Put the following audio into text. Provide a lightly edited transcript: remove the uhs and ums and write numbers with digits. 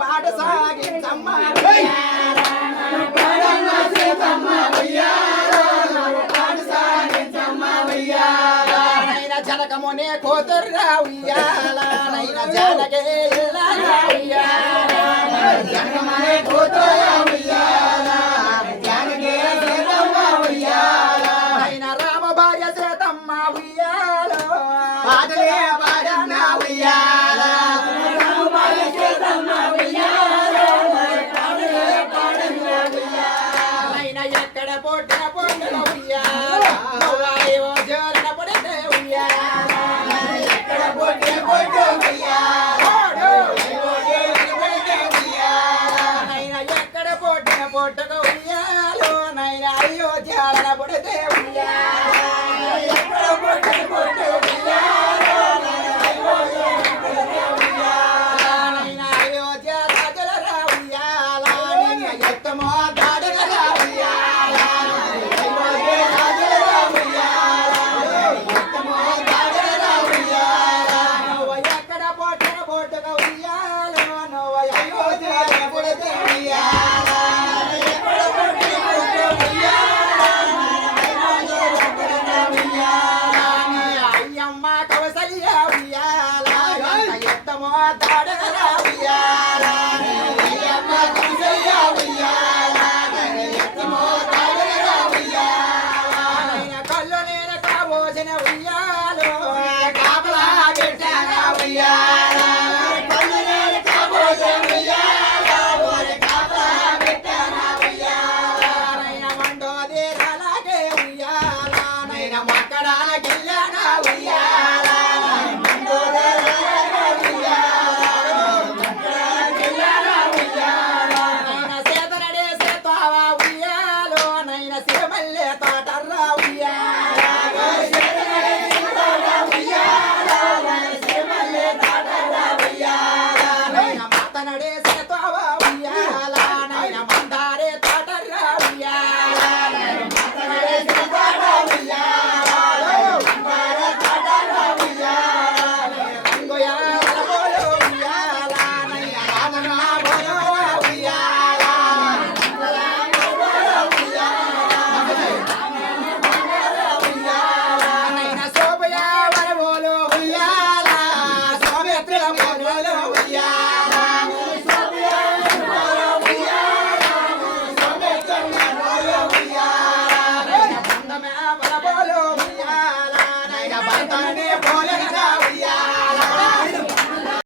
పాట సాగించమ్మ నైనా జనకమునే కోతుర్రా ఉయ్యాల నైనా జనకే జనకమునే కోతుర్రా ఉయ్యాల జనకే ఉయ్యాల నైనా రామ భార్య సీతమ్మ ఉయ్యాల పాటలే పాడన్న ఉయ్యాల రామ భార్య సీతమ్మ ఉయ్యాల పాటలే పాడన్న ఉయ్యాల నైనా ఎక్కడ పొట్టిన పొంగల ఉయ్యాల నువ్వాయో జోరన పడితే ఉయ్యాల ఎక్కడ పొట్టిన పొట్టు ఉయ్యాల నైనా ఎక్కడ పొట్టిన పొట్టుకు ఉయ్యాలో నైనా అయ్యో జారన పడితే ఉయ్యాల ఎక్కడ పొట్టిన పొట్టు ఉయ్యాలో నైనా అయ్యో జారన ఉయ్యాల నిన్న ఎత్తమో దాడన ఉయ్యాల ఎక్కడ పొట్టిన పొట్టుకు ఉయ్యాలో నువ్వు అయ్యో జారన పడితే ఉయ్యాల ఎక్కడ పొట్టిన పొట్టు అయ్యమ్మ కవసలియ ఉయ్యాల ఎత్తమో దాడన ఉయ్యాల అయ్యమ్మ కవసలియ ఉయ్యాల ఎత్తమో దాడన ఉయ్యాల కళ్ళు నేను కాబోసిన ఉయ్యాలో కాపలా పెట్టాన ఉయ్యాల కళ్ళు నేను కాబోసిన ఉయ్యాల కాపలా పెట్టాన ఉయ్యాల నైనా మండోది అలాగే ఉయ్యాల నైనా మక్కడాన గిల్లాన ఉయ్యాల మండోది నైనా సేతనడే సేతావా ఉయ్యాలో నైనా సిరమల్లె తోటర్రా ఉయ్యాల నైనా మాతనడే సేతావా ఉయ్యాల నైనా మందారే తోటర్రా ఉయ్యాల మాతనడే సేతావా ఉయ్యాల మందారే తోటర్రా ఉయ్యాల రంగోయాల బోలో ఉయ్యాల నైనా రామన్న బోలో ఉయ్యాల నైనా శోభయా వరబోలో ఉయ్యాల శోభేత్రుల బోలో